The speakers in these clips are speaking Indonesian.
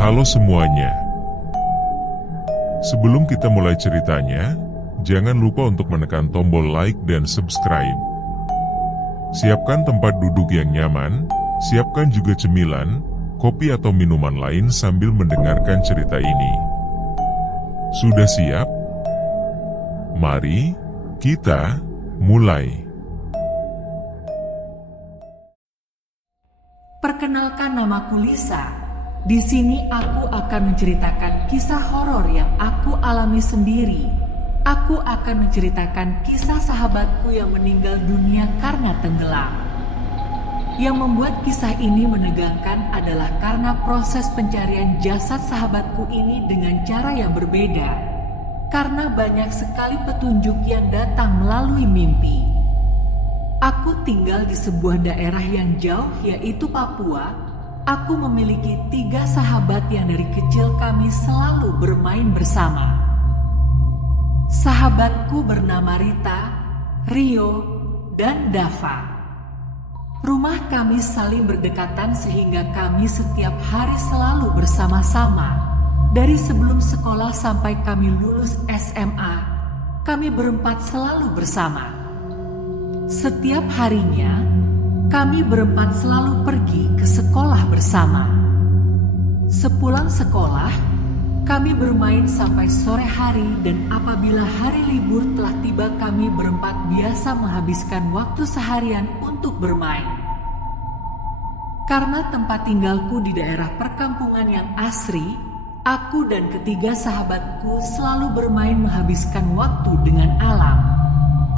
Halo semuanya. Sebelum kita mulai ceritanya, jangan lupa untuk menekan tombol like dan subscribe. Siapkan tempat duduk yang nyaman, siapkan juga cemilan, kopi atau minuman lain sambil mendengarkan cerita ini. Sudah siap? Mari kita mulai. Perkenalkan, namaku Lisa. Di sini aku akan menceritakan kisah horor yang aku alami sendiri. Aku akan menceritakan kisah sahabatku yang meninggal dunia karena tenggelam. Yang membuat kisah ini menegangkan adalah karena proses pencarian jasad sahabatku ini dengan cara yang berbeda. Karena banyak sekali petunjuk yang datang melalui mimpi. Aku tinggal di sebuah daerah yang jauh, yaitu Papua. Aku memiliki 3 sahabat yang dari kecil kami selalu bermain bersama. Sahabatku bernama Rita, Rio, dan Dava. Rumah kami saling berdekatan sehingga kami setiap hari selalu bersama-sama. Dari sebelum sekolah sampai kami lulus SMA, kami berempat selalu bersama. Setiap harinya, kami berempat selalu pergi ke sekolah bersama. Sepulang sekolah, kami bermain sampai sore hari dan apabila hari libur telah tiba kami berempat biasa menghabiskan waktu seharian untuk bermain. Karena tempat tinggalku di daerah perkampungan yang asri, aku dan ketiga sahabatku selalu bermain menghabiskan waktu dengan alam.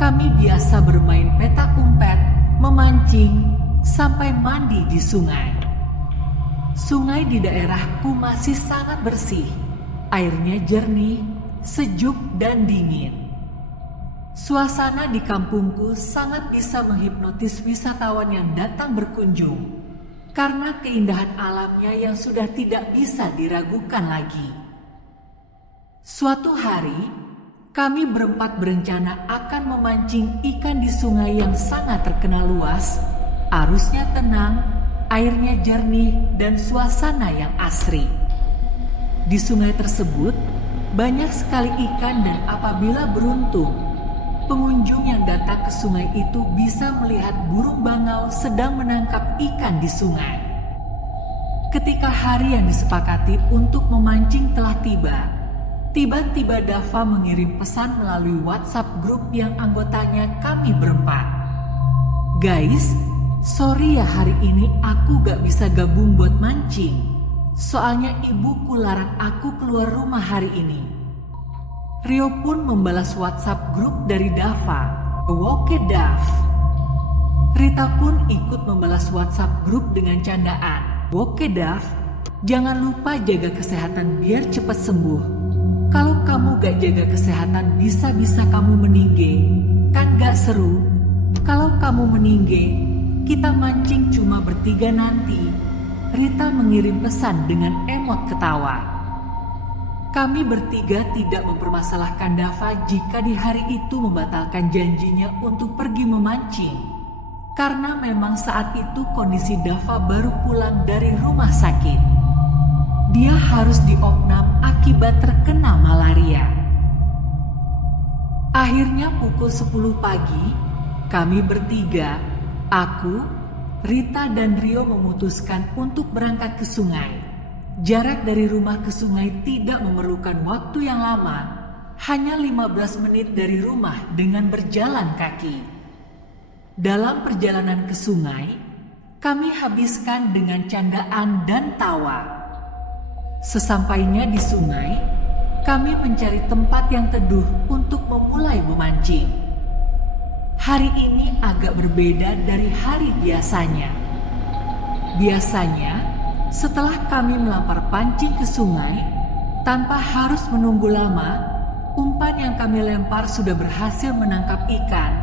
Kami biasa bermain petak umpet, memancing, sampai mandi di sungai. Sungai di daerahku masih sangat bersih, airnya jernih, sejuk dan dingin. Suasana di kampungku sangat bisa menghipnotis wisatawan yang datang berkunjung, karena keindahan alamnya yang sudah tidak bisa diragukan lagi. Suatu hari, kami berempat berencana akan memancing ikan di sungai yang sangat terkenal luas, arusnya tenang, airnya jernih, dan suasana yang asri. Di sungai tersebut, banyak sekali ikan dan apabila beruntung, pengunjung yang datang ke sungai itu bisa melihat burung bangau sedang menangkap ikan di sungai. Ketika hari yang disepakati untuk memancing telah tiba-tiba Dava mengirim pesan melalui WhatsApp grup yang anggotanya kami berempat. Guys, sorry ya hari ini aku gak bisa gabung buat mancing. Soalnya ibuku larang aku keluar rumah hari ini. Rio pun membalas WhatsApp grup dari Dava. Oke Dav. Rita pun ikut membalas WhatsApp grup dengan candaan. Oke Dav, jangan lupa jaga kesehatan biar cepat sembuh. Kalau kamu gak jaga kesehatan bisa-bisa kamu meninggal, kan gak seru. Kalau kamu meninggal, kita mancing cuma bertiga nanti. Rita mengirim pesan dengan emot ketawa. Kami bertiga tidak mempermasalahkan Dava jika di hari itu membatalkan janjinya untuk pergi memancing. Karena memang saat itu kondisi Dava baru pulang dari rumah sakit. Dia harus diopnam akibat terkena malaria. Akhirnya pukul 10 pagi, kami bertiga, aku, Rita dan Rio memutuskan untuk berangkat ke sungai. Jarak dari rumah ke sungai tidak memerlukan waktu yang lama, hanya 15 menit dari rumah dengan berjalan kaki. Dalam perjalanan ke sungai, kami habiskan dengan candaan dan tawa. Sesampainya di sungai, kami mencari tempat yang teduh untuk memulai memancing. Hari ini agak berbeda dari hari biasanya. Biasanya, setelah kami melempar pancing ke sungai, tanpa harus menunggu lama, umpan yang kami lempar sudah berhasil menangkap ikan.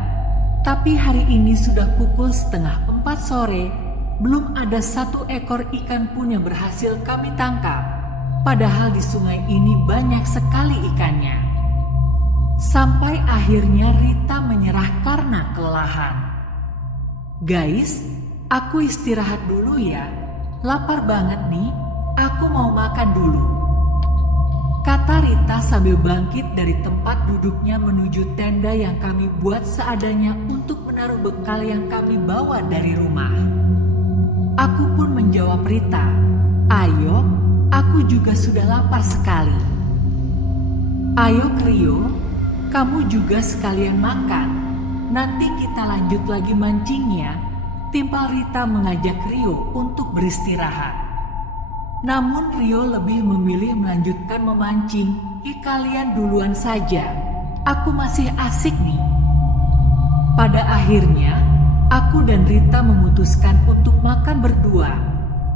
Tapi hari ini sudah pukul 3:30 sore, belum ada 1 ekor ikan pun yang berhasil kami tangkap. Padahal di sungai ini banyak sekali ikannya. Sampai akhirnya Rita menyerah karena kelelahan. Guys, aku istirahat dulu ya. Lapar banget nih. Aku Aku mau makan dulu, kata Rita sambil bangkit dari tempat duduknya menuju tenda yang kami buat seadanya untuk menaruh bekal yang kami bawa dari rumah. Aku pun menjawab Rita, "Ayo, aku juga sudah lapar sekali." "Ayo Rio, kamu juga sekalian makan. Nanti kita lanjut lagi mancingnya," timpal Rita mengajak Rio untuk beristirahat. Namun Rio lebih memilih melanjutkan memancing. Kalian duluan saja, aku masih asik nih." Pada akhirnya, aku dan Rita memutuskan untuk makan berdua.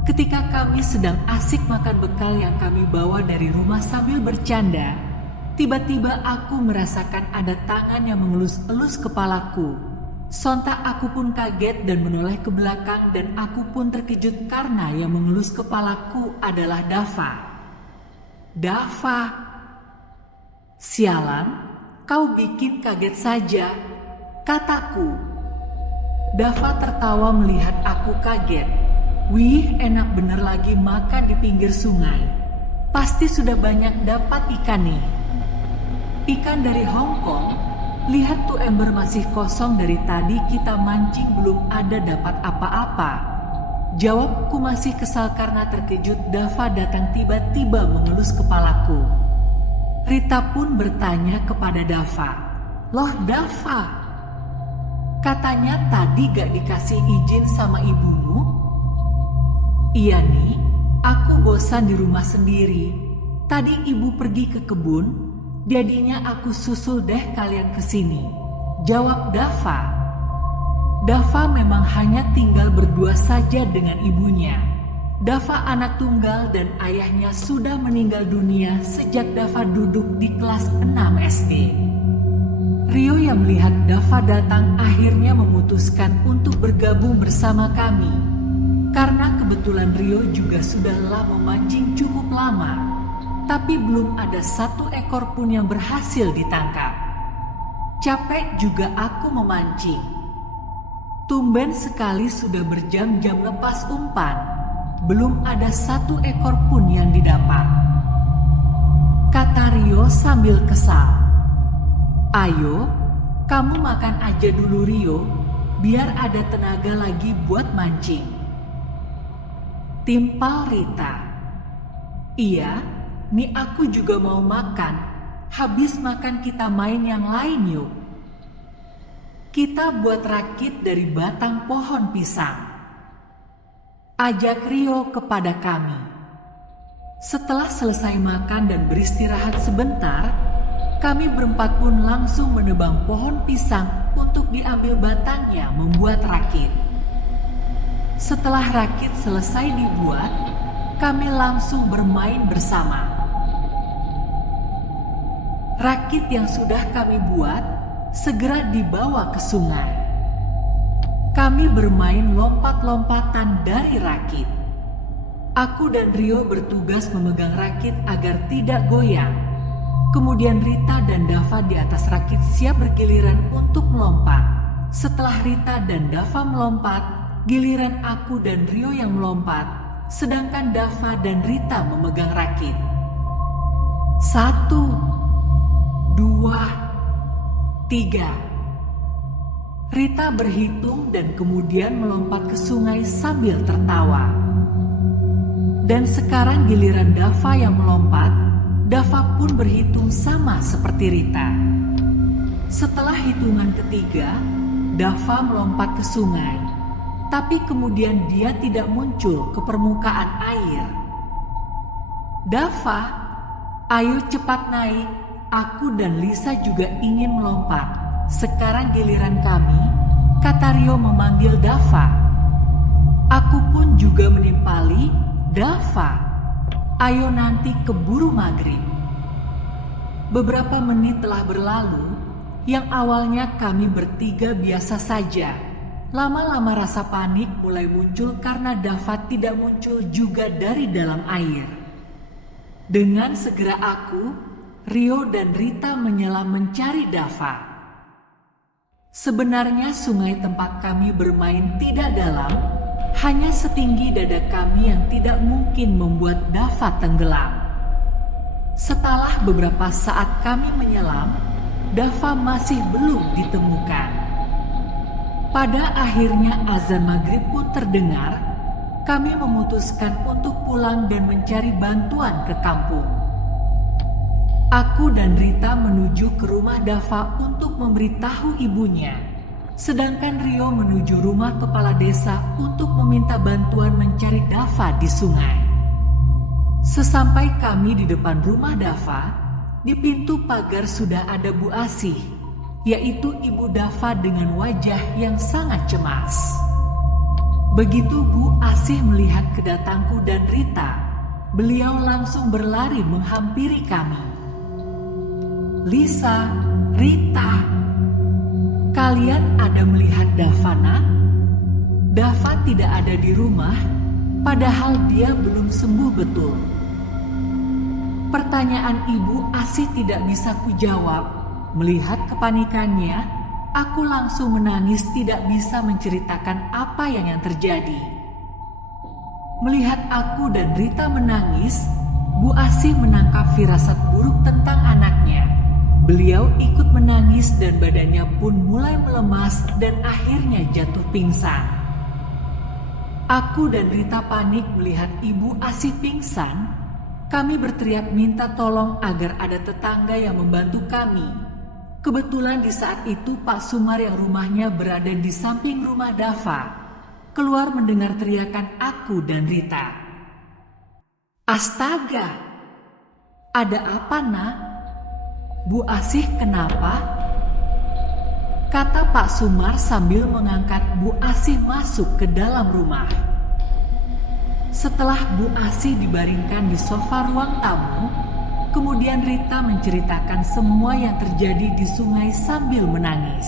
Ketika kami sedang asik makan bekal yang kami bawa dari rumah sambil bercanda, tiba-tiba aku merasakan ada tangan yang mengelus-elus kepalaku. Sontak aku pun kaget dan menoleh ke belakang dan aku pun terkejut karena yang mengelus kepalaku adalah Dava. "Dava, sialan, kau bikin kaget saja," kataku. Dava tertawa melihat aku kaget. "Wih, enak bener lagi makan di pinggir sungai. Pasti sudah banyak dapat ikan nih." "Ikan dari Hong Kong? Lihat tuh ember masih kosong, dari tadi kita mancing belum ada dapat apa-apa," jawabku masih kesal karena terkejut Dava datang tiba-tiba mengelus kepalaku. Rita pun bertanya kepada Dava, "Loh Dava, katanya tadi gak dikasih izin sama ibumu?" "Iya nih, aku bosan di rumah sendiri. Tadi ibu pergi ke kebun, jadinya aku susul deh kalian ke sini," jawab Dava. Dava memang hanya tinggal berdua saja dengan ibunya. Dava anak tunggal dan ayahnya sudah meninggal dunia sejak Dava duduk di kelas 6 SD. Rio yang melihat Dava datang akhirnya memutuskan untuk bergabung bersama kami. Karena kebetulan Rio juga sudah lama memancing cukup lama, tapi belum ada satu ekor pun yang berhasil ditangkap. Capek juga aku memancing. Tumben sekali sudah berjam-jam lepas umpan, belum ada satu ekor pun yang didapat, kata Rio sambil kesal. "Ayo, kamu makan aja dulu Rio, biar ada tenaga lagi buat mancing," timpal Rita. "Iya, nih aku juga mau makan. Habis makan kita main yang lain yuk. Kita buat rakit dari batang pohon pisang," ajak Rio kepada kami. Setelah selesai makan dan beristirahat sebentar, kami berempat pun langsung menebang pohon pisang untuk diambil batangnya membuat rakit. Setelah rakit selesai dibuat, kami langsung bermain bersama. Rakit yang sudah kami buat segera dibawa ke sungai. Kami bermain lompat-lompatan dari rakit. Aku dan Rio bertugas memegang rakit agar tidak goyang. Kemudian Rita dan Dava di atas rakit siap bergiliran untuk melompat. Setelah Rita dan Dava melompat, giliran aku dan Rio yang melompat, sedangkan Dava dan Rita memegang rakit. 1, 2, 3. Rita berhitung dan kemudian melompat ke sungai sambil tertawa. Dan sekarang giliran Dava yang melompat. Dava pun berhitung sama seperti Rita. Setelah hitungan ketiga, Dava melompat ke sungai. Tapi kemudian dia tidak muncul ke permukaan air. "Dava, ayo cepat naik. Aku dan Lisa juga ingin melompat. Sekarang giliran kami," kata Rio memanggil Dava. Aku pun juga menimpali, "Dava, ayo nanti keburu maghrib." Beberapa menit telah berlalu, yang awalnya kami bertiga biasa saja. Lama-lama rasa panik mulai muncul karena Dava tidak muncul juga dari dalam air. Dengan segera aku, Rio dan Rita menyelam mencari Dava. Sebenarnya sungai tempat kami bermain tidak dalam, hanya setinggi dada kami yang tidak mungkin membuat Dava tenggelam. Setelah beberapa saat kami menyelam, Dava masih belum ditemukan. Pada akhirnya azan maghrib pun terdengar. Kami memutuskan untuk pulang dan mencari bantuan ke kampung. Aku dan Rita menuju ke rumah Dava untuk memberitahu ibunya. Sedangkan Rio menuju rumah kepala desa untuk meminta bantuan mencari Dava di sungai. Sesampai kami di depan rumah Dava, di pintu pagar sudah ada Bu Asih, yaitu ibu Dava dengan wajah yang sangat cemas. Begitu Bu Asih melihat kedatangku dan Rita, beliau langsung berlari menghampiri kami. "Lisa, Rita, kalian ada melihat Dava, nak? Dava tidak ada di rumah, padahal dia belum sembuh betul." Pertanyaan Ibu Asih tidak bisa kujawab. Melihat kepanikannya, aku langsung menangis tidak bisa menceritakan apa yang terjadi. Melihat aku dan Rita menangis, Bu Asih menangkap firasat buruk tentang anaknya. Beliau ikut menangis dan badannya pun mulai melemas dan akhirnya jatuh pingsan. Aku dan Rita panik melihat Ibu Asih pingsan. Kami berteriak minta tolong agar ada tetangga yang membantu kami. Kebetulan di saat itu Pak Sumar yang rumahnya berada di samping rumah Dava keluar mendengar teriakan aku dan Rita. "Astaga, ada apa, nak? Bu Asih kenapa?" kata Pak Sumar sambil mengangkat Bu Asih masuk ke dalam rumah. Setelah Bu Asih dibaringkan di sofa ruang tamu, kemudian Rita menceritakan semua yang terjadi di sungai sambil menangis.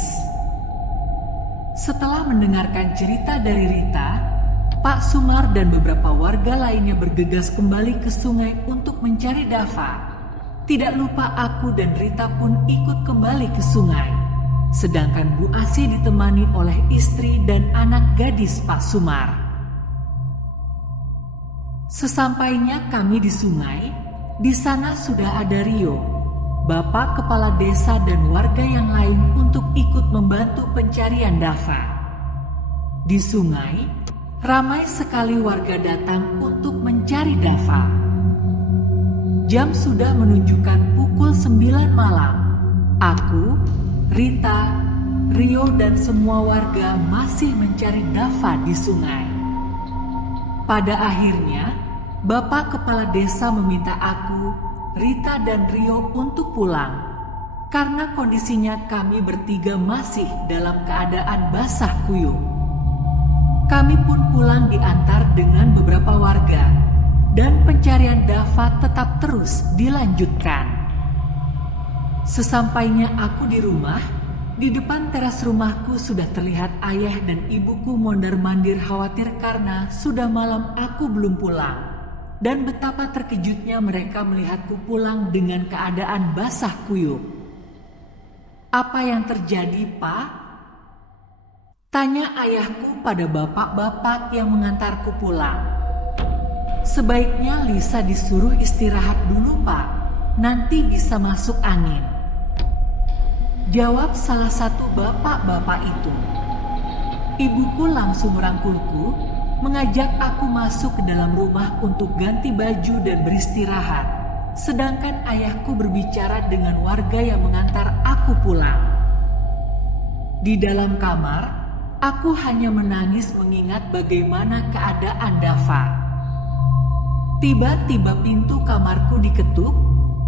Setelah mendengarkan cerita dari Rita, Pak Sumar dan beberapa warga lainnya bergegas kembali ke sungai untuk mencari Dava. Tidak lupa aku dan Rita pun ikut kembali ke sungai, sedangkan Bu Asih ditemani oleh istri dan anak gadis Pak Sumar. Sesampainya kami di sungai, di sana sudah ada Rio, bapak kepala desa dan warga yang lain untuk ikut membantu pencarian Dava. Di sungai, ramai sekali warga datang untuk mencari Dava. Jam sudah menunjukkan pukul 9 malam. Aku, Rita, Rio dan semua warga masih mencari Dava di sungai. Pada akhirnya, Bapak Kepala Desa meminta aku, Rita dan Rio untuk pulang. Karena kondisinya kami bertiga masih dalam keadaan basah kuyup. Kami pun pulang diantar dengan beberapa warga, dan pencarian Dava tetap terus dilanjutkan. Sesampainya aku di rumah, di depan teras rumahku sudah terlihat ayah dan ibuku mondar-mandir khawatir karena sudah malam aku belum pulang. Dan betapa terkejutnya mereka melihatku pulang dengan keadaan basah kuyup. "Apa yang terjadi, Pak?" tanya ayahku pada bapak-bapak yang mengantarku pulang. "Sebaiknya Lisa disuruh istirahat dulu, Pak. Nanti bisa masuk angin," jawab salah satu bapak-bapak itu. Ibuku langsung merangkulku, mengajak aku masuk ke dalam rumah untuk ganti baju dan beristirahat. Sedangkan ayahku berbicara dengan warga yang mengantar aku pulang. Di dalam kamar, aku hanya menangis mengingat bagaimana keadaan Dava. Tiba-tiba pintu kamarku diketuk.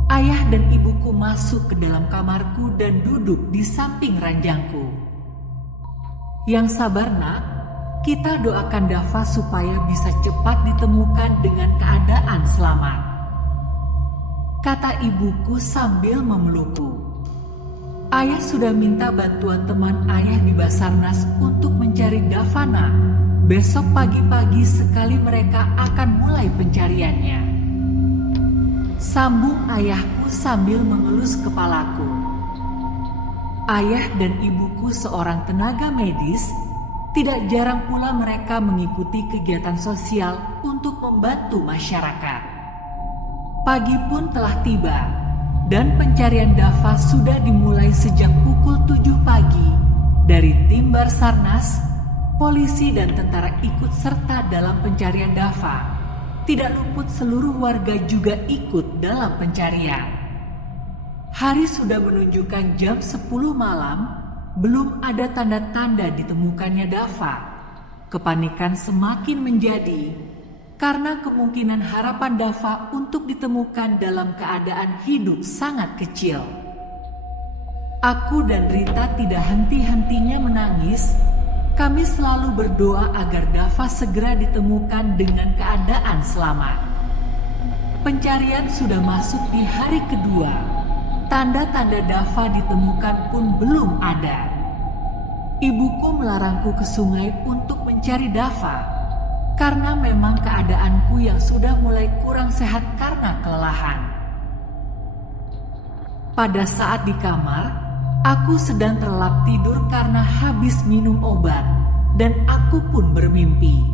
Ayah dan ibuku masuk ke dalam kamarku dan duduk di samping ranjangku. "Yang sabar, nak. Kita doakan Dava supaya bisa cepat ditemukan dengan keadaan selamat," kata ibuku sambil memelukku. Ayah sudah minta bantuan teman ayah di Basarnas untuk mencari Davana. Besok pagi-pagi sekali mereka akan mulai pencariannya, sambung ayahku sambil mengelus kepalaku. Ayah dan ibuku seorang tenaga medis, Tidak jarang pula mereka mengikuti kegiatan sosial untuk membantu masyarakat. Pagi pun telah tiba, dan pencarian Dava sudah dimulai sejak pukul 7 pagi dari tim Basarnas, polisi dan tentara ikut serta dalam pencarian Dava. Tidak luput seluruh warga juga ikut dalam pencarian. Hari sudah menunjukkan jam 10 malam, belum ada tanda-tanda ditemukannya Dava. Kepanikan semakin menjadi karena kemungkinan harapan Dava untuk ditemukan dalam keadaan hidup sangat kecil. Aku dan Rita tidak henti-hentinya menangis. Kami selalu berdoa agar Dava segera ditemukan dengan keadaan selamat. Pencarian sudah masuk di hari kedua. Tanda-tanda Dava ditemukan pun belum ada. Ibuku melarangku ke sungai untuk mencari Dava, karena memang keadaanku yang sudah mulai kurang sehat karena kelelahan. Pada saat di kamar, aku sedang terlelap tidur karena habis minum obat, dan aku pun bermimpi.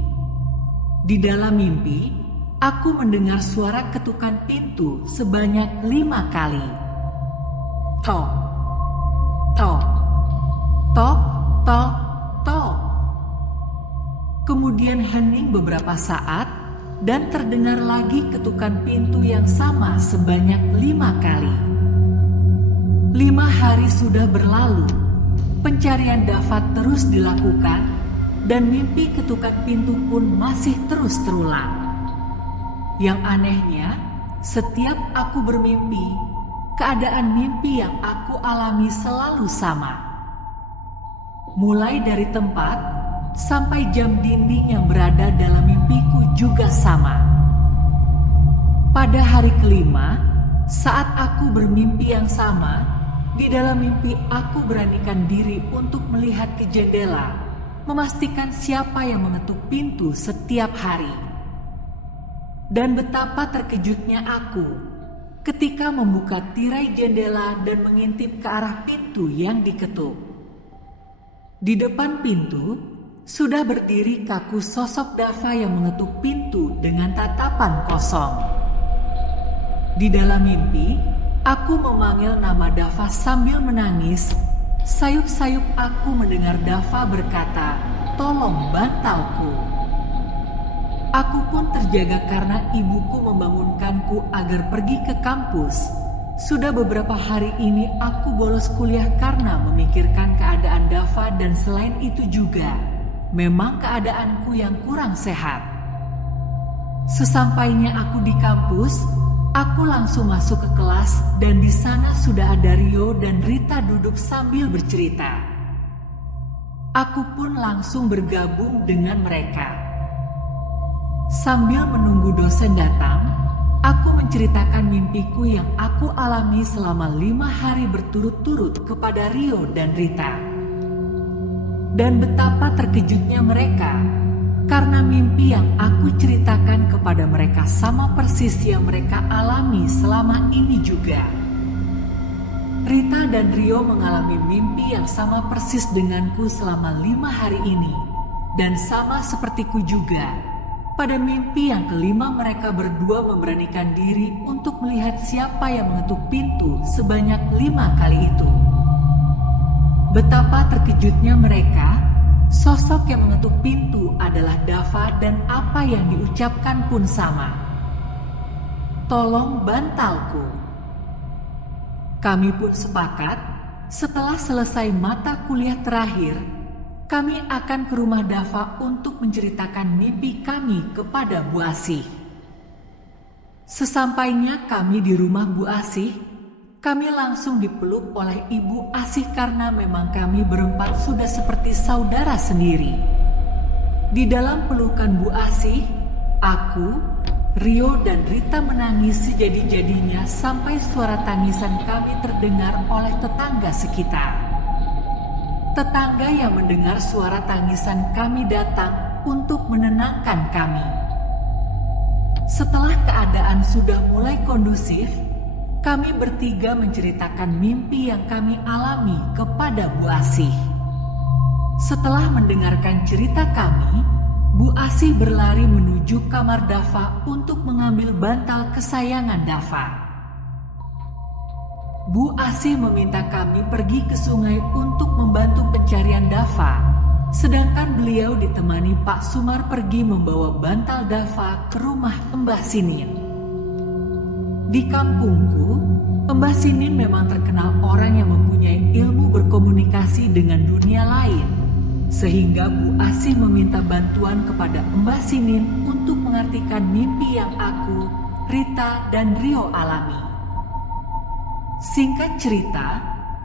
Di dalam mimpi, aku mendengar suara ketukan pintu sebanyak 5 kali. Tok, tok, tok, tok, tok. Kemudian hening beberapa saat, dan terdengar lagi ketukan pintu yang sama sebanyak 5 kali. 5 hari sudah berlalu, pencarian Dava terus dilakukan, dan mimpi ketukan pintu pun masih terus terulang. Yang anehnya, setiap aku bermimpi, keadaan mimpi yang aku alami selalu sama. Mulai dari tempat, sampai jam dinding yang berada dalam mimpiku juga sama. Pada hari kelima, saat aku bermimpi yang sama, di dalam mimpi aku beranikan diri untuk melihat ke jendela, memastikan siapa yang mengetuk pintu setiap hari. Dan betapa terkejutnya aku ketika membuka tirai jendela dan mengintip ke arah pintu yang diketuk. Di depan pintu sudah berdiri kaku sosok Dava yang mengetuk pintu dengan tatapan kosong. Di dalam mimpi, aku memanggil nama Dava sambil menangis. Sayup-sayup aku mendengar Dava berkata, "Tolong bantalku." Aku pun terjaga karena ibuku membangunkanku agar pergi ke kampus. Sudah beberapa hari ini aku bolos kuliah karena memikirkan keadaan Dava, dan selain itu juga, memang keadaanku yang kurang sehat. Sesampainya aku di kampus, aku langsung masuk ke kelas, dan di sana sudah ada Rio dan Rita duduk sambil bercerita. Aku pun langsung bergabung dengan mereka. Sambil menunggu dosen datang, aku menceritakan mimpiku yang aku alami selama 5 hari berturut-turut kepada Rio dan Rita. Dan betapa terkejutnya mereka, karena mimpi yang aku ceritakan kepada mereka sama persis yang mereka alami selama ini juga. Rita dan Rio mengalami mimpi yang sama persis denganku selama 5 hari ini. Dan sama sepertiku juga, pada mimpi yang kelima mereka berdua memberanikan diri untuk melihat siapa yang mengetuk pintu sebanyak 5 kali itu. Betapa terkejutnya mereka, sosok yang mengetuk pintu adalah Dava dan apa yang diucapkan pun sama. "Tolong bantalku." Kami pun sepakat, setelah selesai mata kuliah terakhir, kami akan ke rumah Dava untuk menceritakan mimpi kami kepada Bu Asih. Sesampainya kami di rumah Bu Asih, kami langsung dipeluk oleh Ibu Asih karena memang kami berempat sudah seperti saudara sendiri. Di dalam pelukan Bu Asih, aku, Rio dan Rita menangis sejadi-jadinya sampai suara tangisan kami terdengar oleh tetangga sekitar. Tetangga yang mendengar suara tangisan kami datang untuk menenangkan kami. Setelah keadaan sudah mulai kondusif, kami bertiga menceritakan mimpi yang kami alami kepada Bu Asih. Setelah mendengarkan cerita kami, Bu Asih berlari menuju kamar Dava untuk mengambil bantal kesayangan Dava. Bu Asih meminta kami pergi ke sungai untuk membantu pencarian Dava, sedangkan beliau ditemani Pak Sumar pergi membawa bantal Dava ke rumah Mbah Sinin. Di kampungku, Mbah Sinin memang terkenal orang yang mempunyai ilmu berkomunikasi dengan dunia lain, sehingga Bu Asih meminta bantuan kepada Mbah Sinin untuk mengartikan mimpi yang aku, Rita, dan Rio alami. Singkat cerita,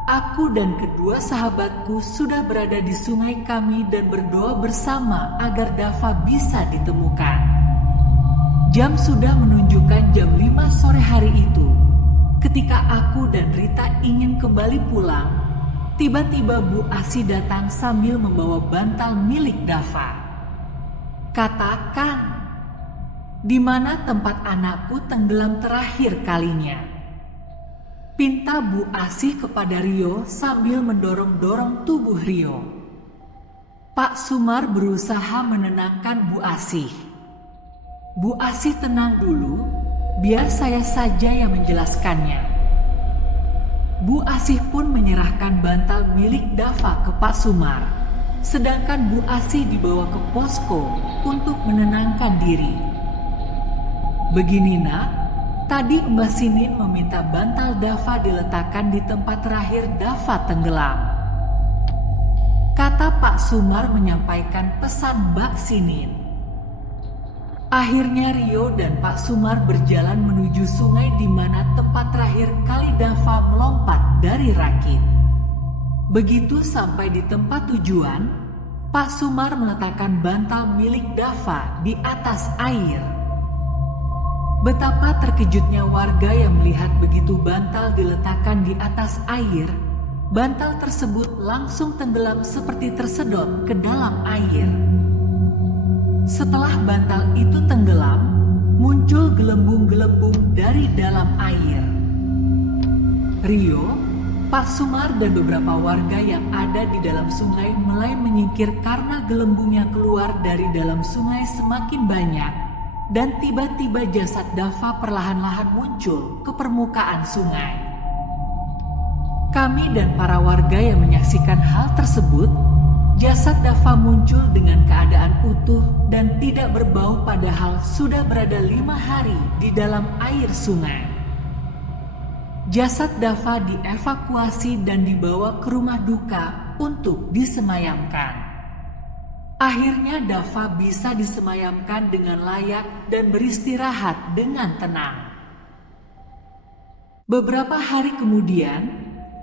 aku dan kedua sahabatku sudah berada di sungai kami dan berdoa bersama agar Dava bisa ditemukan. Jam sudah menunjukkan jam 5 sore hari itu. Ketika aku dan Rita ingin kembali pulang, tiba-tiba Bu Asih datang sambil membawa bantal milik Dava. Katakan, di mana tempat anakku tenggelam terakhir kalinya? Pinta Bu Asih kepada Rio sambil mendorong-dorong tubuh Rio. Pak Sumar berusaha menenangkan Bu Asih. Bu Asih tenang dulu, biar saya saja yang menjelaskannya. Bu Asih pun menyerahkan bantal milik Dava ke Pak Sumar, sedangkan Bu Asih dibawa ke posko untuk menenangkan diri. Begini nak, tadi Mbah Sinin meminta bantal Dava diletakkan di tempat terakhir Dava tenggelam. Kata Pak Sumar menyampaikan pesan Mbak Sinin. Akhirnya Rio dan Pak Sumar berjalan menuju sungai di mana tempat terakhir kali Dava melompat dari rakit. Begitu sampai di tempat tujuan, Pak Sumar meletakkan bantal milik Dava di atas air. Betapa terkejutnya warga yang melihat begitu bantal diletakkan di atas air. Bantal tersebut langsung tenggelam seperti tersedot ke dalam air. Setelah bantal itu tenggelam, muncul gelembung-gelembung dari dalam air. Rio, Pak Sumar dan beberapa warga yang ada di dalam sungai mulai menyingkir karena gelembung yang keluar dari dalam sungai semakin banyak, dan tiba-tiba jasad Dava perlahan-lahan muncul ke permukaan sungai. Kami dan para warga yang menyaksikan hal tersebut, jasad Dava muncul dengan keadaan utuh dan tidak berbau padahal sudah berada 5 hari di dalam air sungai. Jasad Dava dievakuasi dan dibawa ke rumah duka untuk disemayamkan. Akhirnya Dava bisa disemayamkan dengan layak dan beristirahat dengan tenang. Beberapa hari kemudian,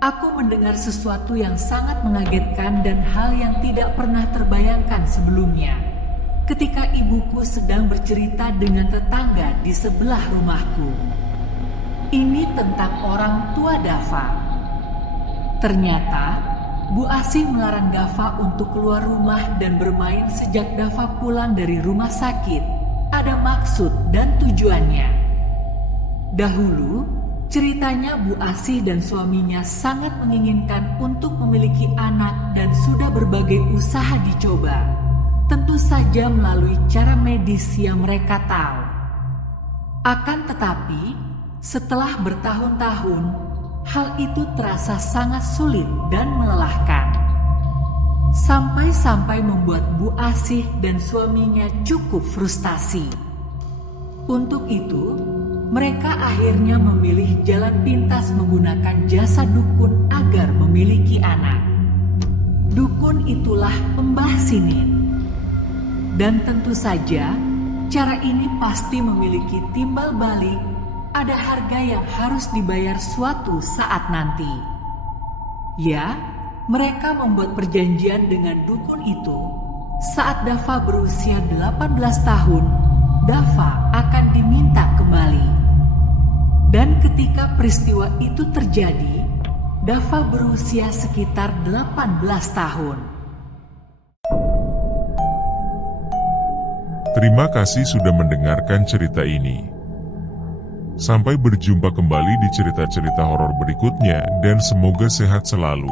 aku mendengar sesuatu yang sangat mengagetkan dan hal yang tidak pernah terbayangkan sebelumnya. Ketika ibuku sedang bercerita dengan tetangga di sebelah rumahku. Ini tentang orang tua Dava. Ternyata, Bu Asih melarang Dava untuk keluar rumah dan bermain sejak Dava pulang dari rumah sakit. Ada maksud dan tujuannya. Dahulu, ceritanya Bu Asih dan suaminya sangat menginginkan untuk memiliki anak dan sudah berbagai usaha dicoba. Tentu saja melalui cara medis yang mereka tahu. Akan tetapi, setelah bertahun-tahun, hal itu terasa sangat sulit dan melelahkan. Sampai-sampai membuat Bu Asih dan suaminya cukup frustasi. Untuk itu, mereka akhirnya memilih jalan pintas menggunakan jasa dukun agar memiliki anak. Dukun itulah Mbah Sinin. Dan tentu saja, cara ini pasti memiliki timbal balik. Ada harga yang harus dibayar suatu saat nanti. Ya, mereka membuat perjanjian dengan dukun itu. Saat Dava berusia 18 tahun, Dava akan diminta kembali. Dan ketika peristiwa itu terjadi, Dava berusia sekitar 18 tahun. Terima kasih sudah mendengarkan cerita ini. Sampai berjumpa kembali di cerita-cerita horor berikutnya dan semoga sehat selalu.